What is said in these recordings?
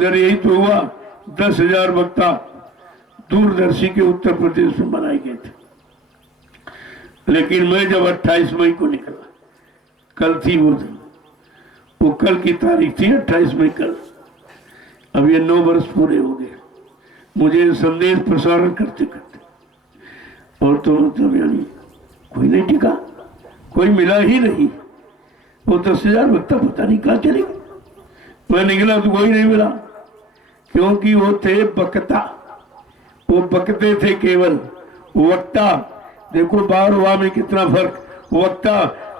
उधर यही तो हुआ, 10,000 वक्ता दूरदर्शी के उत्तर प्रदेश में बनाए गए थे। लेकिन मैं जब 28 मई को निकला, कल थी वो दिन, वो कल की तारीख थी 28 मई कल। अब ये 9 वर्ष पूरे हो गए मुझे संदेश प्रसारण करते करते, और तो मतलब यानी कोई नहीं टिका, कोई मिला ही नहीं। वो 10,000 वक्ता पता नहीं कहाँ चले गए। मैं निकला तो कोई नहीं मिला, क्योंकि वो थे वक्ता, वो बकते थे केवल। वक्ता देखो बार वाह में कितना फर्क। वक्ता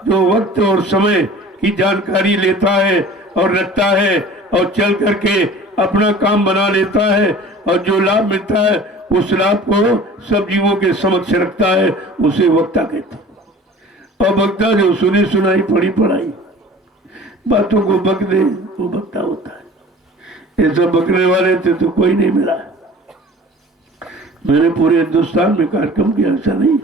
जो वक्त और समय की जानकारी लेता है और रखता है और चल करके अपना काम बना लेता है, और जो लाभ मिलता है उस लाभ को सब जीवों के समक्ष रखता है, उसे वक्ता कहते हैं। और वक्ता जो सुनी सुनाई पढ़ी पढ़ाई बातों को बक दे, वो वक्ता होता है। ये सब बकने वाले थे तो कोई नहीं मिला। मैंने पूरे हिंदुस्तान में कार्यक्रम किया, ऐसा नहीं,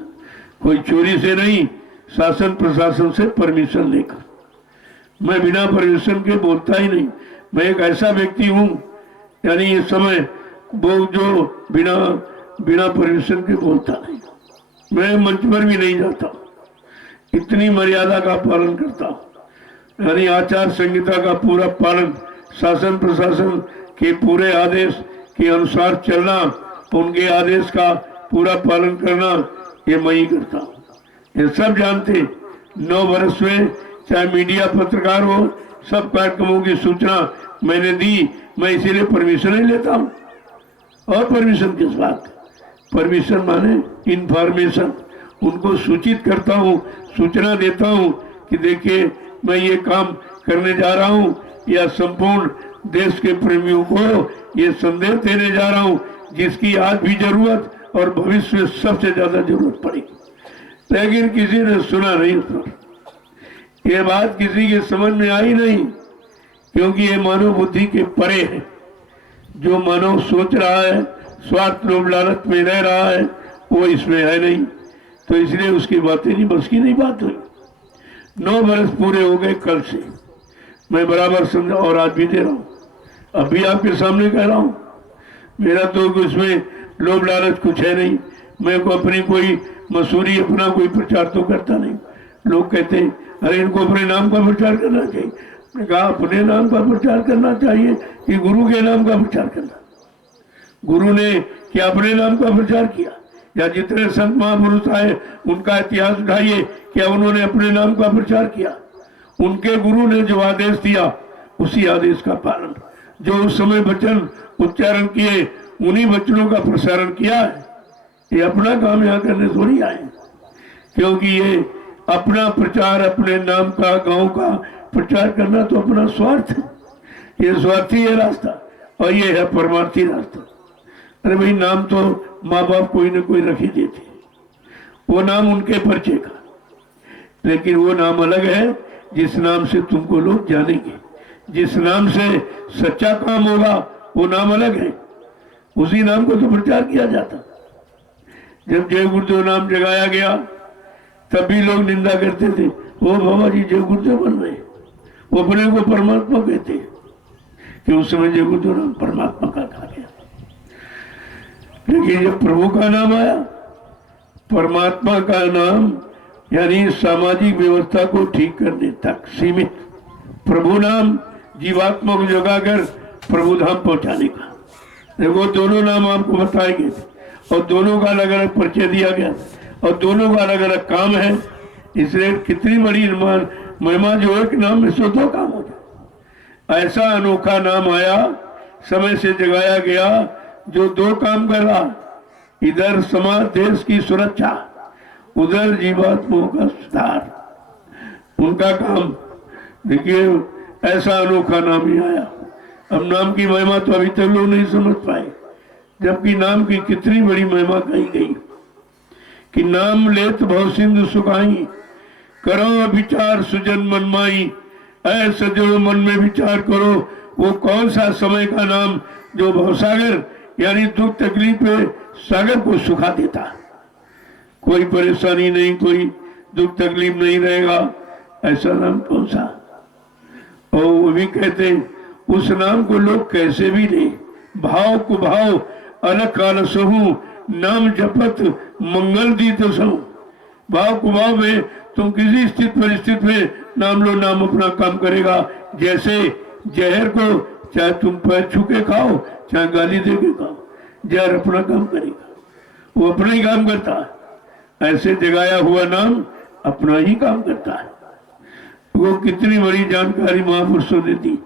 कोई चोरी से नहीं, शासन प्रशासन से परमिशन लेकर। मैं बिना परमिशन के बोलता ही नहीं। मैं एक ऐसा व्यक्ति हूँ, यानी इस समय वो जो बिना परमिशन के बोलता नहीं। मैं मंच पर भी नहीं जाता, इतनी मर्यादा का पालन करता हूँ। यानी आचार संहिता का पूरा पालन, शासन प्रशासन के पूरे आदेश के अनुसार चलना, उनके आदेश का पूरा पालन करना, ये मैं ही करता हूँ। ये सब जानते। 9 वर्ष में चाहे मीडिया पत्रकार हो, सब कार्यक्रमों की सूचना मैंने दी। मैं इसीलिए परमिशन ही लेता हूँ। और परमिशन किस बात? परमिशन माने इंफॉर्मेशन, उनको सूचित करता हूँ, सूचना देता हूँ कि देखिए मैं ये काम करने जा रहा हूँ, या संपूर्ण देश के प्रेमियों को ये संदेश देने जा रहा हूँ, जिसकी आज भी जरूरत और भविष्य में सबसे ज्यादा जरूरत पड़ेगी। लेकिन किसी ने सुना नहीं सर, ये बात किसी के समझ में आई नहीं, क्योंकि ये मानव बुद्धि के परे है। जो मानव सोच रहा है, स्वार्थ लोभ लालच में रह रहा है, वो इसमें है नहीं, तो इसलिए उसकी बातें नहीं, बस की नहीं बात हुई। 9 वर्ष पूरे हो गए कल से। मैं बराबर समझा और आज भी दे रहा हूँ, अभी आपके सामने कह रहा हूँ। मेरा तो उसमें लोभ लालच कुछ है नहीं। मैं को अपनी कोई मसूरी, अपना कोई प्रचार तो करता नहीं। लोग कहते हैं अरे इनको अपने नाम का प्रचार करना चाहिए। मैंने कहा अपने नाम का प्रचार करना चाहिए कि गुरु के नाम का प्रचार करना? गुरु ने क्या अपने नाम का प्रचार किया? या जितने संत महापुरुष आए उनका इतिहास उठाइए, क्या उन्होंने अपने नाम का प्रचार किया? उनके गुरु ने जो आदेश दिया उसी आदेश का पालन, जो उस समय वचन उच्चारण किए उन्हीं वचनों का प्रसारण किया है। ये अपना काम यहाँ करने थोड़ी आए, क्योंकि ये अपना प्रचार, अपने नाम का, गांव का प्रचार करना तो अपना स्वार्थ है। ये स्वार्थी है रास्ता, और ये है परमार्थी रास्ता। अरे भाई नाम तो माँ बाप कोई न कोई रख ही देते, वो नाम उनके परिचय का, लेकिन वो नाम अलग है जिस नाम से तुमको लोग जानेंगे। जिस नाम से सच्चा काम होगा वो नाम अलग है, उसी नाम को तो प्रचार किया जाता। जब जय गुरुदेव नाम जगाया गया तब भी लोग निंदा करते थे, वो बाबा जी जय गुरुदेव बन रहे, वो अपने को परमात्मा कहते हैं, कि उस समय जय गुरुदेव नाम परमात्मा का कहा गया। लेकिन जब प्रभु का नाम आया, परमात्मा का नाम यानी सामाजिक व्यवस्था को ठीक करने तक सीमित, प्रभु नाम जीवात्मा को जगाकर प्रभु धाम पहुंचाने का। देखो दोनों नाम आपको बताए गए थे, और दोनों का अलग अलग परिचय दिया गया, और दोनों का अलग अलग काम है। इसलिए कितनी बड़ी महिमा जो एक नाम में 100 काम हो जाए। ऐसा अनोखा नाम आया, समय से जगाया गया, जो 2 काम कर रहा, इधर समाज देश की सुरक्षा, उधर जीवात्माओं का सुधार। उनका काम देखिए, ऐसा अनोखा नाम ही आया। अब नाम की महिमा तो अभी तक लोग नहीं समझ पाए, जबकि नाम की कितनी बड़ी महिमा कही गई कि नाम लेत भव सिंधु सुखाई, करो विचार सुजन मनमाई। ऐसा जो मन में विचार करो, वो कौन सा समय का नाम जो भवसागर यानी दुख तकलीफ पे सागर को सुखा देता। कोई परेशानी नहीं, कोई दुख तकलीफ नहीं रहेगा, ऐसा नाम कौन सा? और वो भी कहते उस नाम को लोग कैसे भी ले, भाव को भाव अलग काल सहू, नाम जपत मंगल दी तो सहू। भाव को भाव में तुम किसी स्थिति परिस्थिति में नाम लो, नाम अपना काम करेगा। जैसे जहर को चाहे तुम पैर छू के खाओ चाहे गाली दे के खाओ, जहर अपना काम करेगा, वो अपना ही काम करता है। ऐसे जगाया हुआ नाम अपना ही काम करता है। वो कितनी बड़ी जानकारी महापुरुषों ने दी,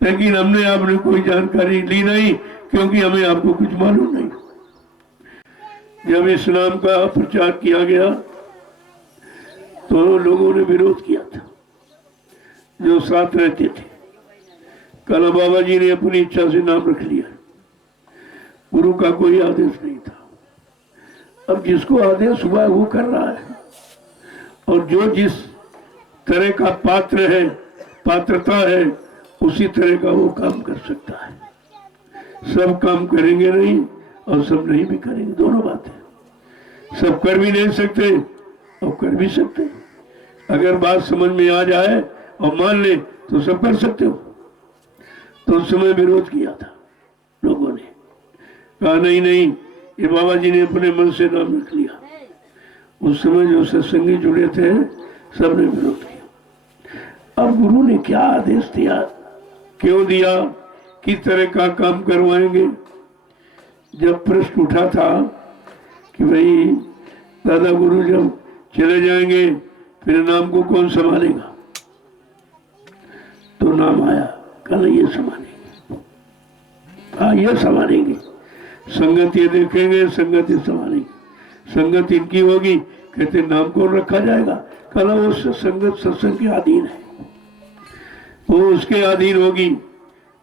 लेकिन हमने आपने कोई जानकारी ली नहीं, क्योंकि हमें आपको कुछ मालूम नहीं। जब इस नाम का प्रचार किया गया तो लोगों ने विरोध किया था, जो साथ रहते थे। काला बाबा जी ने अपनी इच्छा से नाम रख लिया, गुरु का कोई आदेश नहीं था। अब जिसको आदेश हुआ वो कर रहा है, और जो जिस तरह का पात्र है, पात्रता है, उसी तरह का वो काम कर सकता है। सब काम करेंगे नहीं और सब नहीं भी करेंगे, दोनों बातें। सब कर भी नहीं सकते और कर भी सकते। अगर बात समझ में आ जाए और मान ले तो सब कर सकते हो। तो उस समय विरोध किया था लोगों ने, कहा नहीं नहीं, ये बाबा जी ने अपने मन से नाम रख लिया। उस समय जो सत्संगी जुड़े थे सबने विरोध किया। अब गुरु ने क्या आदेश दिया, क्यों दिया, किस तरह का काम करवाएंगे। जब प्रश्न उठा था कि भाई दादा गुरु जब चले जाएंगे फिर नाम को कौन संभालेगा, तो नाम आया, कल ये संभालेंगे। हाँ, ये संभालेंगे, संगत ये देखेंगे, संगत ये संभालेंगे। संगत इनकी होगी, कहते नाम कौन रखा जाएगा, कल वो संगत सत्संग के अधीन है, वो उसके अधीन होगी।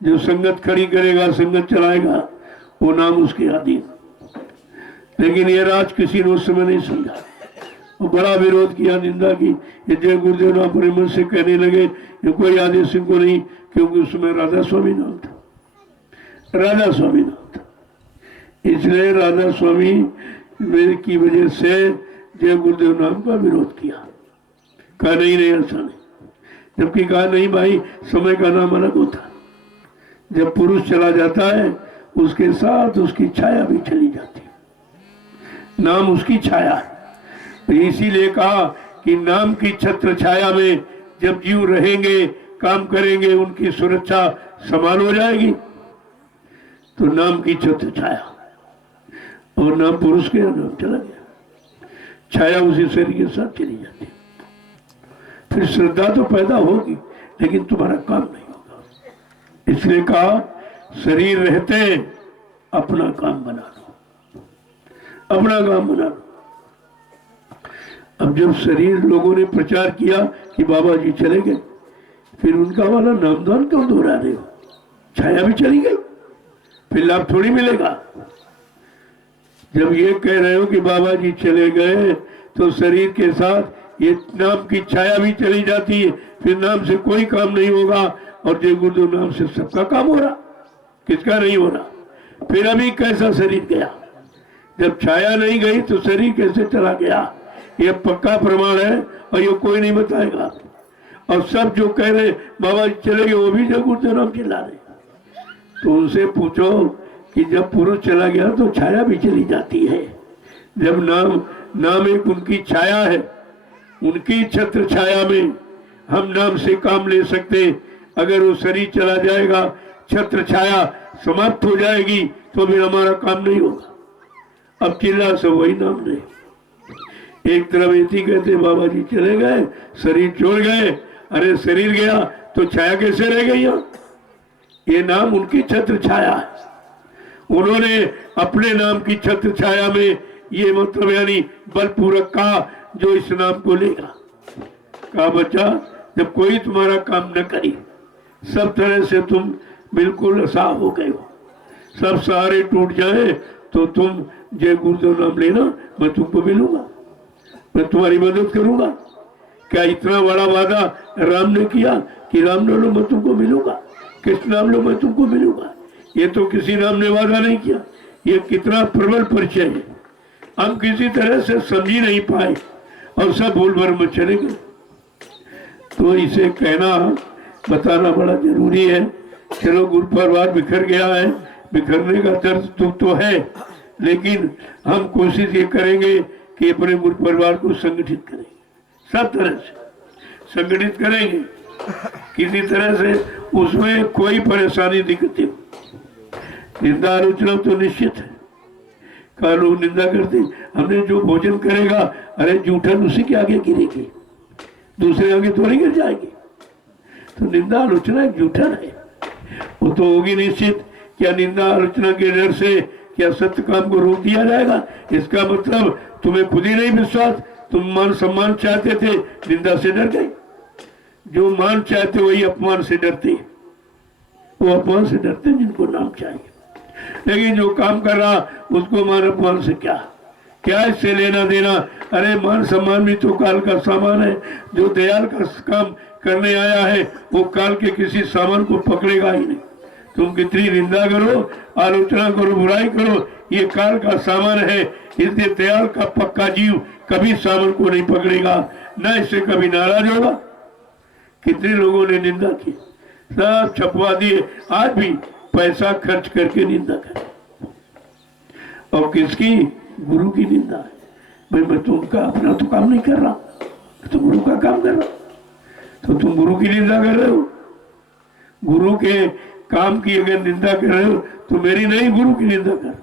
जो संगत खड़ी करेगा, संगत चलाएगा, वो नाम उसके अधीन। लेकिन ये राज किसी ने उस समय नहीं समझा, वो बड़ा विरोध किया, निंदा की। ये जय गुरुदेव नाम अपने मन से कहने लगे, ये कोई आदेश इनको नहीं, क्योंकि उसमें राधा स्वामी नाम था, राधा स्वामी नाम था। इसलिए राधा स्वामी की वजह से जय गुरुदेव नाम का विरोध किया, कहा नहीं नहीं ऐसा नहीं। जबकि कहा नहीं भाई, समय का नाम अलग होता। जब पुरुष चला जाता है उसके साथ उसकी छाया भी चली जाती है, नाम उसकी छाया है। तो इसीलिए कहा कि नाम की छत्र छाया में जब जीव रहेंगे, काम करेंगे, उनकी सुरक्षा समान हो जाएगी। तो नाम की छत्र छाया, और नाम पुरुष के नाम चला गया, छाया उसी शरीर के साथ चली जाती। फिर श्रद्धा तो पैदा होगी, लेकिन तुम्हारा काम नहीं होगा। इसलिए कहा शरीर रहते अपना काम बना लो, अपना काम बना लो। अब जब शरीर लोगों ने प्रचार किया कि बाबा जी चले गए, फिर उनका वाला नामदान क्यों दोहरा रहे हो, छाया भी चली गई, फिर लाभ थोड़ी मिलेगा। जब ये कह रहे हो कि बाबा जी चले गए तो शरीर के साथ ये नाम की छाया भी चली जाती है, फिर नाम से कोई काम नहीं होगा, और जय गुरुदेव नाम से सबका काम हो रहा, किसका नहीं हो रहा। फिर अभी कैसा शरीर गया, जब छाया नहीं गई तो शरीर कैसे चला गया, ये पक्का प्रमाण है, और ये कोई नहीं बताएगा। और सब जो कह रहे बाबा जी चले गए, वो भी जय गुरुदेव नाम चिल्ला रहे। तो उनसे पूछो कि जब पुरुष चला गया तो छाया भी चली जाती है। जब नाम एक उनकी छाया है, उनकी छत्र छाया में हम नाम से काम ले सकते। अगर वो शरीर चला जाएगा, छत्र छाया समाप्त हो जाएगी, तो फिर हमारा काम नहीं होगा। अब चिल्ला सब वही नाम ले। एक तरफ ऐसी कहते बाबा जी चले गए, शरीर छोड़ गए, अरे शरीर गया तो छाया कैसे रह गई। ये नाम उनकी छत्र छाया है, उन्होंने अपने नाम की छत्र छाया में ये मतलब यानी बलपूर्वक कहा जो इस नाम को लेगा। कहा बच्चा, जब कोई तुम्हारा काम न करे, सब तरह से तुम बिल्कुल असाव हो गए हो, सब सहारे टूट जाए, तो तुम जय गुरुदेव नाम लेना, मैं तुमको मिलूंगा, मैं तुम्हारी मदद करूंगा। क्या इतना बड़ा वादा राम ने किया कि राम नाम लो मैं तुमको मिलूंगा, कृष्ण नाम लो मैं तुमको मिलूंगा। ये तो किसी नाम ने वादा नहीं किया। ये कितना प्रबल परिचय है, हम किसी तरह से समझ ही नहीं पाए और सब भूल भर में चले गए। तो इसे कहना बताना बड़ा जरूरी है। चलो गुरु परिवार बिखर गया है, बिखरने का दर्द दुख तो है, लेकिन हम कोशिश ये करेंगे कि अपने गुरु परिवार को संगठित करेंगे, सब तरह से संगठित करेंगे, किसी तरह से उसमें कोई परेशानी दिक्कत नहीं। निंदा आलोचना तो निश्चित है, का लोग निंदा करते, हमने जो भोजन करेगा, अरे जूठन उसी के आगे गिरेगी, दूसरे आगे थोड़ी गिर जाएगी। तो निंदा आलोचना एक जूठन है, वो तो होगी निश्चित। क्या निंदा आलोचना के डर से क्या सत्य काम को रोक दिया जाएगा? इसका मतलब तुम्हें खुद ही नहीं विश्वास, तुम मान सम्मान चाहते थे, निंदा से डर गए। जो मान चाहते वही अपमान से डरते, वो अपमान से डरते जिनको नाम चाहिए। लेकिन जो काम कर रहा उसको मान अपमान से क्या इससे लेना देना? अरे मान सम्मान भी तो काल का सामान है। जो दयाल का काम करने आया है वो काल के किसी सामान को पकड़ेगा ही नहीं। तुम कितनी निंदा करो, आलोचना करो, बुराई करो, ये काल का सामान है। इसलिए दयाल का पक्का जीव कभी सामान को नहीं पकड़ेगा, न इससे कभी नाराज होगा। कितने लोगों ने निंदा की, सब छपवा दिए, आज भी पैसा खर्च करके निंदा करें। और किसकी? गुरु की निंदा है। भाई मैं तो उनका अपना तो काम नहीं कर रहा, तो गुरु का काम कर रहा, तो तुम गुरु की निंदा कर रहे हो। गुरु के काम की अगर निंदा कर रहे हो तो मेरी नहीं, गुरु की निंदा कर।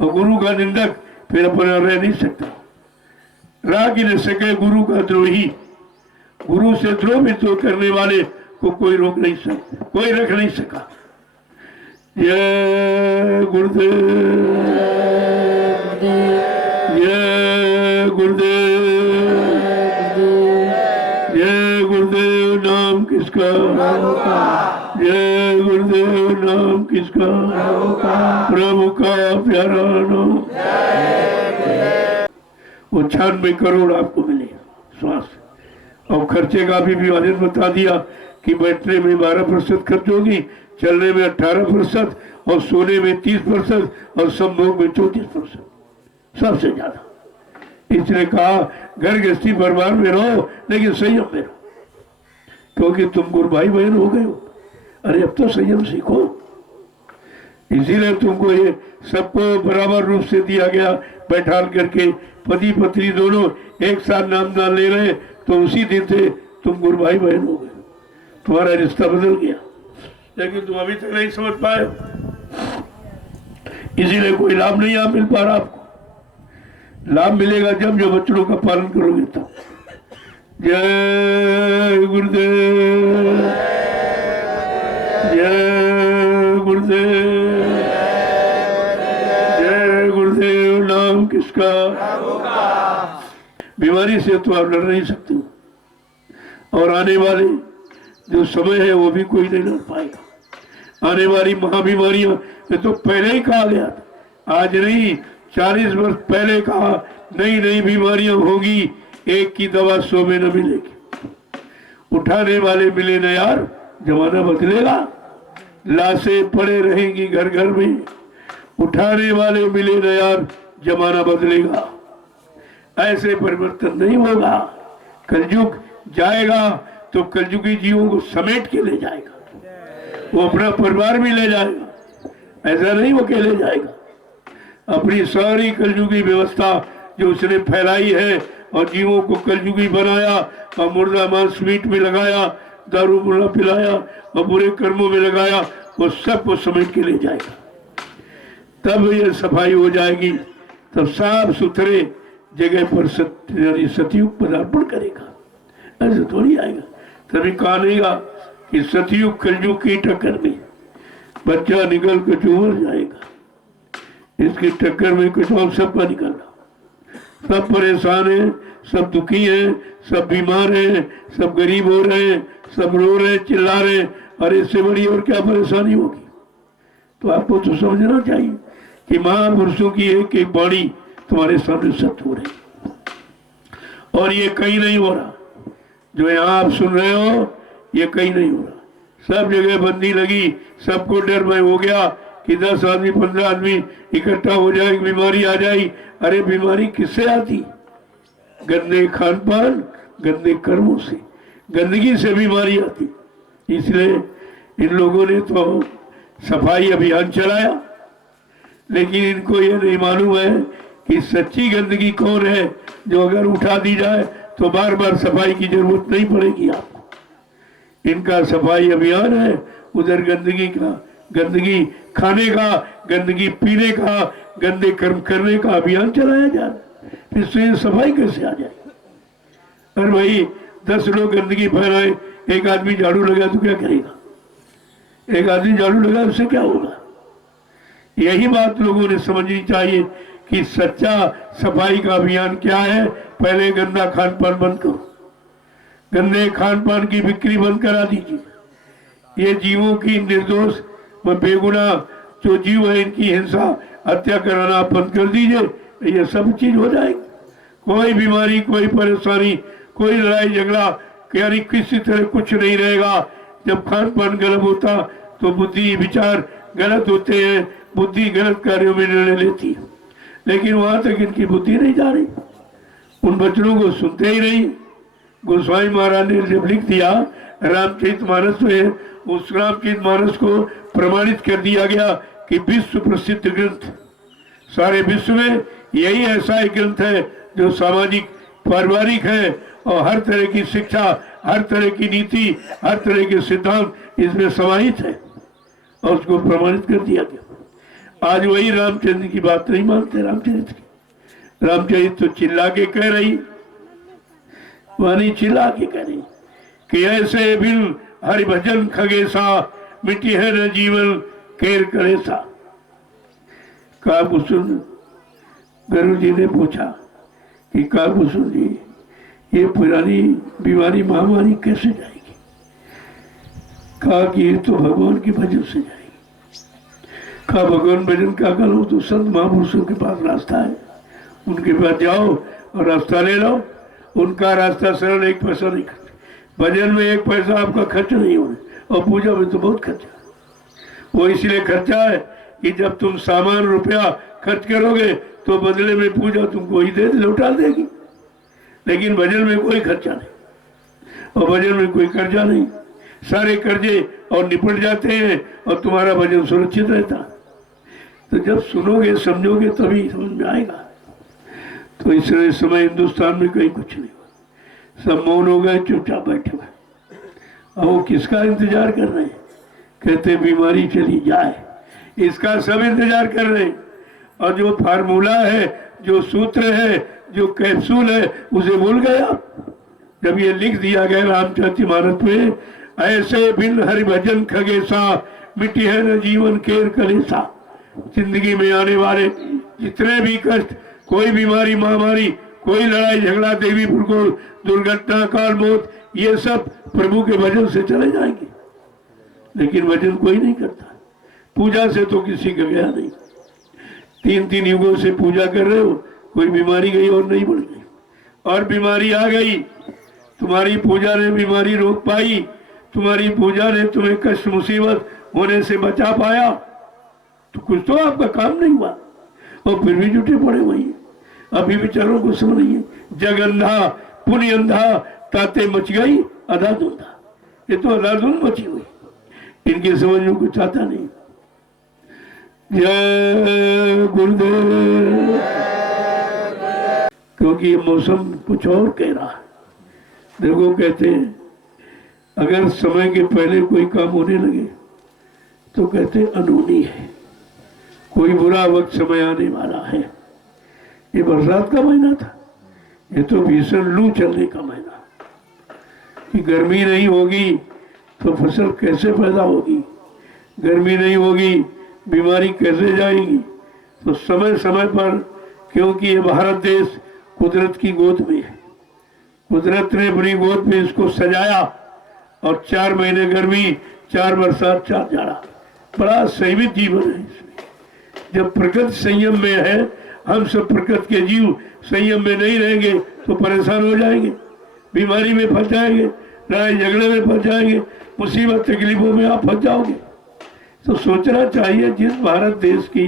और गुरु का निंदक फिर अपना रह नहीं सकता, रह ही न सके गुरु का द्रोही। गुरु से द्रोह भी तो करने वाले को कोई रोक नहीं सका, कोई रख नहीं सका। जय गुरुदेव, जय गुरुदेव, जय गुरुदेव। नाम किसका? जय गुरुदेव। नाम किसका? प्रभु का प्यारा नाम। वो 96 करोड़ आपको मिले स्वास्थ्य। और खर्चे का भी विभाजन बता दिया कि बैठने में 12% खर्च होगी, चलने में 18% और सोने में 30% और संभोग में 34%, सबसे ज्यादा। इसने कहा घर गृहस्थी परिवार में रहो लेकिन संयम में रहो, क्योंकि तुम गुरु भाई बहन हो गए हो। अरे अब तो संयम सीखो। इसीलिए तुमको ये सबको बराबर रूप से दिया गया, बैठाल करके पति पत्नी दोनों एक साथ नाम दान ले रहे, तो उसी दिन से तुम गुरु भाई बहन हो गए, तुम्हारा रिश्ता बदल गया। लेकिन तुम अभी तक नहीं समझ पाए, इसीलिए कोई लाभ नहीं यहाँ मिल पा रहा आपको। लाभ मिलेगा जब जो बच्चों का पालन करोगे तब। जय गुरुदेव, जय गुरुदेव, जय गुरुदेव। नाम किसका? बीमारी से तो आप लड़ नहीं सकते, और आने वाले जो समय है वो भी कोई नहीं लड़ पाएगा। आने वाली महाबीमारियों ये तो पहले ही कहा गया, आज नहीं 40 वर्ष पहले कहा नई नई बीमारियां होगी, एक की दवा 100 में न मिलेगी। उठाने वाले मिले न यार, जमाना बदलेगा, लाशें पड़े रहेंगी घर घर में। उठाने वाले मिले न यार, जमाना बदलेगा। ऐसे परिवर्तन नहीं होगा। कलयुग जाएगा तो कलयुगी जीवों को समेट के ले जाएगा, वो अपना परिवार भी ले जाएगा, ऐसा नहीं वो अकेले जाएगा। अपनी सारी कलयुगी व्यवस्था जो उसने फैलाई है और जीवों को कलयुगी बनाया और मुर्दा मांस मीट में लगाया, दारू मुर्दा पिलाया और बुरे कर्मों में लगाया, वो सब को समेट के ले जाएगा। तब ये सफाई हो जाएगी, तब साफ सुथरे जगह पर सतयुग पदार्पण करेगा। ऐसे थोड़ी आएगा। तभी कहा नहींगा कि सतयुग कलयुग की टक्कर में बच्चा निकल कर चूमर जाएगा। इसकी टक्कर में कुछ और सबका निकलना। सब परेशान है, सब दुखी है, सब बीमार है, सब गरीब हो रहे हैं, सब रो रहे, चिल्ला रहे। और इससे बड़ी और क्या परेशानी होगी? तो आपको तो समझना चाहिए कि महापुरुषों की एक एक वाणी तुम्हारे सामने सत्य हो रही, और ये कहीं नहीं हो रहा। जो यहाँ आप सुन रहे हो ये कहीं नहीं हो रहा। सब जगह बंदी लगी, सबको डर भय हो गया कि 10 आदमी 15 आदमी इकट्ठा हो जाए, बीमारी आ जाए। अरे बीमारी किससे आती? गंदे खान पान, गंदे कर्मों से, गंदगी से बीमारी आती। इसलिए इन लोगों ने तो सफाई अभियान चलाया, लेकिन इनको ये नहीं मालूम है कि सच्ची गंदगी कौन है, जो अगर उठा दी जाए तो बार बार सफाई की जरूरत नहीं पड़ेगी आपको। इनका सफाई अभियान है, उधर गंदगी का, गंदगी खाने का, गंदगी पीने का, गंदे कर्म करने का अभियान चलाया जा रहा है। फिर से सफाई कैसे आ जाएगी? अरे भाई 10 लोग गंदगी फैलाए, एक आदमी झाड़ू लगा तो क्या करेगा? एक आदमी झाड़ू लगा उससे क्या होगा? यही बात लोगों ने समझनी चाहिए कि सच्चा सफाई का अभियान क्या है। पहले गंदा खान पान बंद करो, गंदे खान पान की बिक्री बंद करा दीजिए। ये जीवों की निर्दोष व बेगुनाह जो जीव है इनकी हिंसा हत्या कराना बंद कर दीजिए, ये सब चीज हो जाएगी। कोई बीमारी, कोई परेशानी, कोई लड़ाई झगड़ा, यानी किसी तरह कुछ नहीं रहेगा। जब खान पान गलत होता तो बुद्धि विचार गलत होते हैं, बुद्धि गलत कार्यों में निर्णय लेती है। लेकिन वहां तक इनकी बुद्धि नहीं जा रही, उन वचनों को सुनते ही नहीं। गोस्वामी महाराज ने जब लिख दिया रामचरितमानस में, उस रामचरितमानस को प्रमाणित कर दिया गया कि विश्व प्रसिद्ध ग्रंथ, सारे विश्व में यही ऐसा एक ग्रंथ है जो सामाजिक पारिवारिक है और हर तरह की शिक्षा, हर तरह की नीति, हर तरह के सिद्धांत इसमें समाहित है, और उसको प्रमाणित कर दिया गया। आज वही रामचंद्र की बात नहीं मानते। रामचरित की, रामचरित तो चिल्ला के कह रही, वाणी चिल्ला के कह रही कि ऐसे बिन हरि भजन खगेसा, मिट्टी है न जीवन केर करेसा। काभूषण गुरु जी ने पूछा कि काभूषण जी, ये पुरानी बीमारी महामारी कैसे जाएगी? कहा कि ये तो भगवान के भजन से जाएगी। कहा भगवान भजन का करो तो संत महापुरुषों के पास रास्ता है, उनके पास जाओ और रास्ता ले लो। उनका रास्ता सरल, एक पैसा नहीं खर्च, भजन में एक पैसा आपका खर्च नहीं होने, और पूजा में तो बहुत खर्चा। वो इसलिए खर्चा है कि जब तुम सामान रुपया खर्च करोगे तो बदले में पूजा तुमको ही दे लौटा देगी। लेकिन भजन में कोई खर्चा नहीं, और भजन में कोई कर्जा नहीं, सारे कर्जे और निपट जाते हैं और तुम्हारा भजन सुरक्षित रहता। तो जब सुनोगे समझोगे तभी समझ में आएगा। तो इस समय हिंदुस्तान में कहीं कुछ नहीं हुआ, सब मौन हो गए, चुपचाप बैठे हुए। अब वो किसका इंतजार कर रहे हैं? कहते बीमारी चली जाए, इसका सब इंतजार कर रहे हैं। और जो फार्मूला है, जो सूत्र है, जो कैप्सूल है, उसे भूल गए आप। जब ये लिख दिया गया रामचरितमानस में, ऐसे बिन हरि भजन खगेसा, मिट्टी है न जीवन केर कलेसा। जिंदगी में आने वाले जितने भी कष्ट, कोई बीमारी महामारी, कोई लड़ाई झगड़ा, देवी पुरगोल, दुर्घटना, काल, मौत, ये सब प्रभु के भजन से चले जाएंगे। लेकिन भजन कोई नहीं करता। पूजा से तो किसी का गया नहीं। 3-3 युगों से पूजा कर रहे हो, कोई बीमारी गई और नहीं बढ़ गई, और बीमारी आ गई। तुम्हारी पूजा ने बीमारी रोक पाई, तुम्हारी पूजा ने तुम्हें कष्ट मुसीबत होने से बचा पाया, तो कुछ तो आपका काम नहीं हुआ, और फिर भी जुटे पड़े वही। अभी विचारों को समझिए, जग अंधा पुण्य अंधा, ताते मच गई अधाधुंधा। ये तो अधाधुंध मची हुई, इनके समझ में कुछ आता नहीं। जय गुरुदेव। क्योंकि ये मौसम कुछ और कह रहा है। देखो, कहते हैं अगर समय के पहले कोई काम होने लगे तो कहते अनहोनी है, कोई बुरा वक्त समय आने वाला है। ये बरसात का महीना था, ये तो भीषण लू चलने का महीना। कि गर्मी नहीं होगी तो फसल कैसे पैदा होगी, गर्मी नहीं होगी बीमारी कैसे जाएगी। तो समय समय पर, क्योंकि ये भारत देश कुदरत की गोद में है, कुदरत ने अपनी गोद में इसको सजाया, और 4 महीने गर्मी, 4 बरसात, 4 जाड़ा, बड़ा संयमित जीवन है इसमें। जब प्रकृति संयम में है, हम सब प्रकृति के जीव संयम में नहीं रहेंगे तो परेशान हो जाएंगे, बीमारी में फंस जाएंगे, लड़ाई झगड़े में फंस जाएंगे, मुसीबत तकलीफों में आप फंस जाओगे। तो सोचना चाहिए, जिस भारत देश की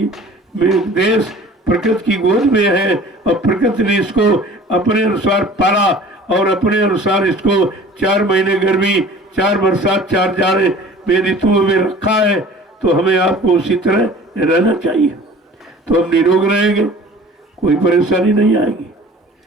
देश प्रकृति की गोद में है और प्रकृति ने इसको अपने अनुसार पाला और अपने अनुसार इसको 4 महीने गर्मी, 4 बरसात, 4 जाड़े, वेद ऋतुओं में रखा है, तो हमें आपको उसी तरह रहना चाहिए, तो हम निरोग रहेंगे, कोई परेशानी नहीं आएगी।